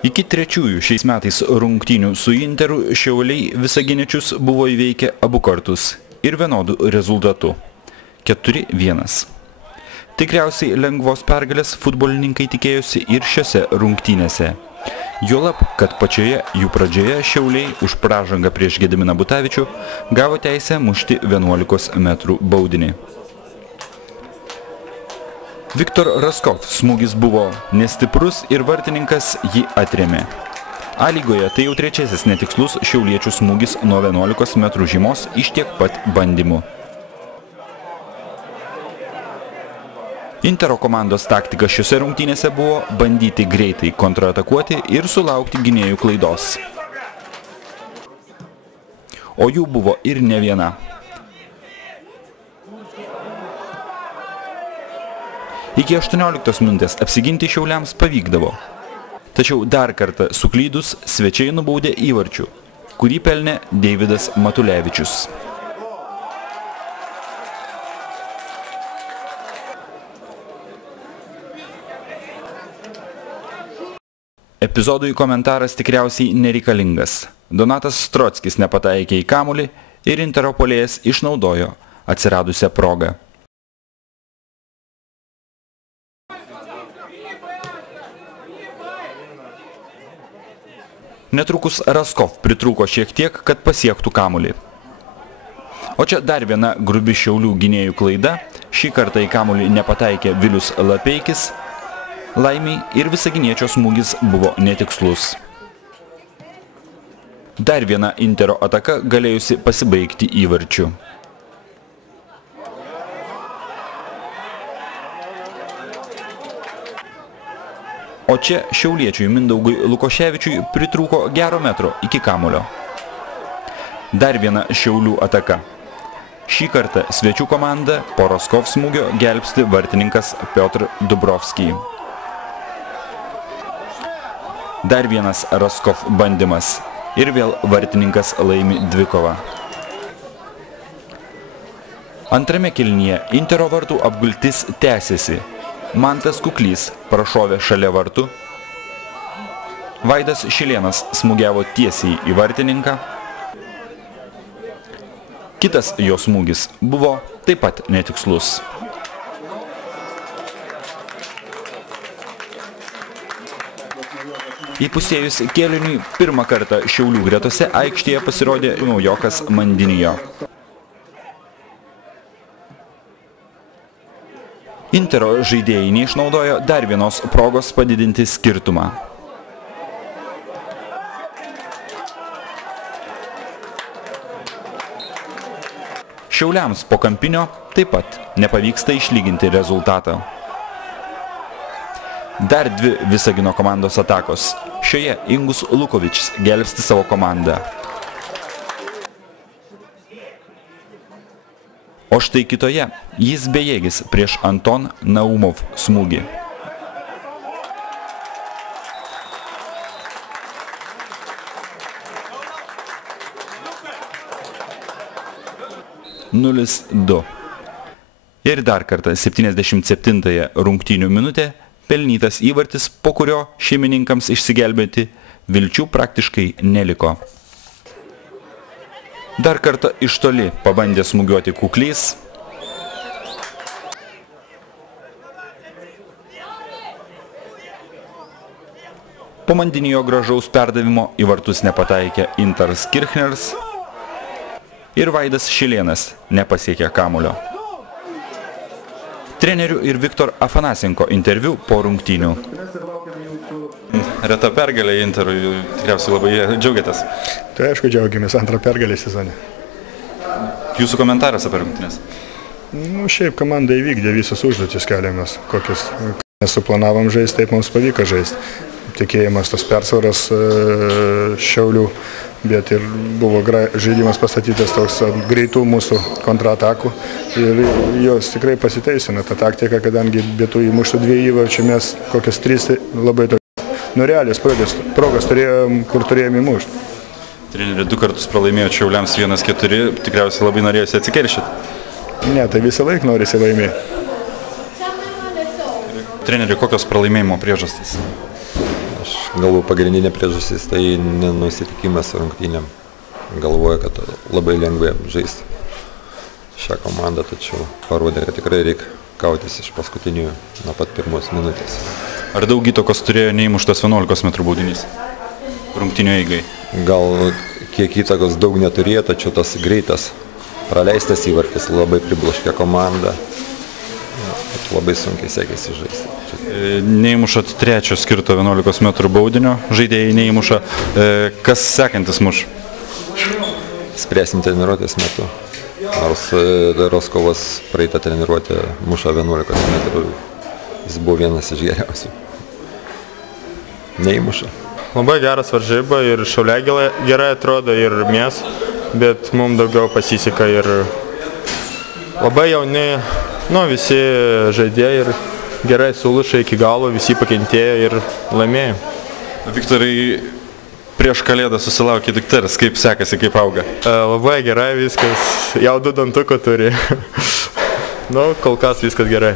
Iki trečiųjų šiais metais rungtynių su Interu Šiauliai visaginiečius buvo įveikę abu kartus ir vienodų rezultatų – 4-1. Tikriausiai lengvos pergalės futbolininkai tikėjosi ir šiose rungtynėse. Juolab, kad pačioje jų pradžioje Šiauliai už pražangą prieš Gediminą Butavičių gavo teisę mušti 11 metrų baudinį. Viktor Raskov smūgis buvo nestiprus ir vartininkas jį atrėmė. A lygoje tai jau trečiasis netikslus šiauliečių smūgis nuo 11 metrų žymos iš tiek pat bandymų. Intero komandos taktika šiose rungtynėse buvo bandyti greitai kontratakuoti ir sulaukti gynėjų klaidos. O jų buvo ir ne viena. Iki 18 minutės apsiginti Šiauliams pavykdavo. Tačiau dar kartą suklydus svečiai nubaudė įvarčių, kurį pelnė Deividas Matulevičius. Epizodui komentaras tikriausiai nereikalingas. Donatas Strockis nepataikė į kamuolį ir Intero puolėjas išnaudojo atsiradusią progą. Netrukus Raskov pritrūko šiek tiek, kad pasiektų kamuolį. O čia dar viena grubi Šiaulių gynėjų klaida. Šį kartą į kamuolį nepataikė Vilius Lapeikis. Laimiai ir visaginiečio smūgis buvo netikslus. Dar viena Intero ataka galėjusi pasibaigti įvarčiu. O čia šiauliečiui Mindaugui Lukoševičiui pritrūko gero metro iki kamuolio. Dar viena Šiaulių ataka. Šį kartą svečių komanda po Raskov smūgio gelbsti vartininkas Piotr Dubrovskij. Dar vienas Raskov bandymas ir vėl vartininkas laimi dvikovą. Antrame kėlinyje Intero vartų apgultis tęsėsi. Mantas Kuklys prašovė šalia vartų. Vaidas Šilėnas smūgiavo tiesiai į vartininką. Kitas jo smūgis buvo taip pat netikslus. Įpusėjus kėliniui pirmą kartą Šiaulių gretose aikštėje pasirodė naujokas Mandinijo. Intero žaidėjai neišnaudojo dar vienos progos padidinti skirtumą. Šiauliams po kampinio taip pat nepavyksta išlyginti rezultatą. Dar dvi Visagino komandos atakos. Šioje Ingus Lukovičius gelbsti savo komandą. O štai kitoje jis bejėgis prieš Anton Naumov smūgį. (0-2). Ir dar kartą 77-ąją rungtynių minutę pelnytas įvartis, po kurio šeimininkams išsigelbėti vilčių praktiškai neliko. Dar kartą iš toli pabandė smūgiuoti Kuklys. Po Mandinijo gražaus perdavimo į vartus nepataikė Intaras Kirchners ir Vaidas Šilėnas nepasiekė kamuolio. Trenerių ir Viktor Afanasenko interviu po rungtynių. Reta pergalė Interui, tikriausiai labai džiaugiatės. Tai aišku, džiaugiamės antrą pergalę sezone. Jūsų komentaras apie rungtynės? Šiaip komanda įvykdė visas užduotis keliamas, kokias nesuplanavom žaisti, taip mums pavyko žaisti. Tikėjimas tos persvaros Šiaulių, bet ir buvo žaidimas pastatytas toks greitų mūsų kontratakų ir jos tikrai pasiteisino tą taktiką, kadangi bėtų įmuštų 2 įvarčių, mes kokias 3 labai realias progas turėjom, kur turėjom įmušti. Treneri 2 kartus pralaimėjo Šiauliams 1-4, tikriausiai labai norėjosi atsikeršyti. Ne, tai visą laiką norisi laimėti. Treneri, kokios pralaimėjimo priežastys? Aš galvoju, pagrindinė priežastis tai nenusitikimas rungtynėm. Galvoju, kad labai lengvai žaisti šią komandą, tačiau parodė, kad tikrai reikia kautis iš paskutinių nuo pat pirmos minutės. Ar daug įtakos turėjo neįmuštas 11 metrų baudinys rungtynių eigai? Gal kiek įtakos daug neturėjo, tačiau tas greitas praleistas įvartis labai pribloškė komandą. Labai sunkiai sekėsi žaisti. Neįmušat trečio skirto 11 metrų baudinio, žaidėjai neįmuša. Kas sekantis muš? Spręsim treniruotės metu. Nors Roskovas praeitą treniruotę muša 11 metrų, jis buvo vienas iš geriausių. Neįmuša. Labai geras varžyba ir Šiauliai gerai atrodo ir mes, bet mums daugiau pasiseka ir labai jauni, visi žaidėjai ir gerai suluša iki galo, visi pakentėjo ir laimėjo. Viktorai, prieš Kalėdą susilaukė dukters, kaip sekasi, kaip auga? Labai gerai viskas, jau 2 dantuko turi. Kol kas viskas gerai.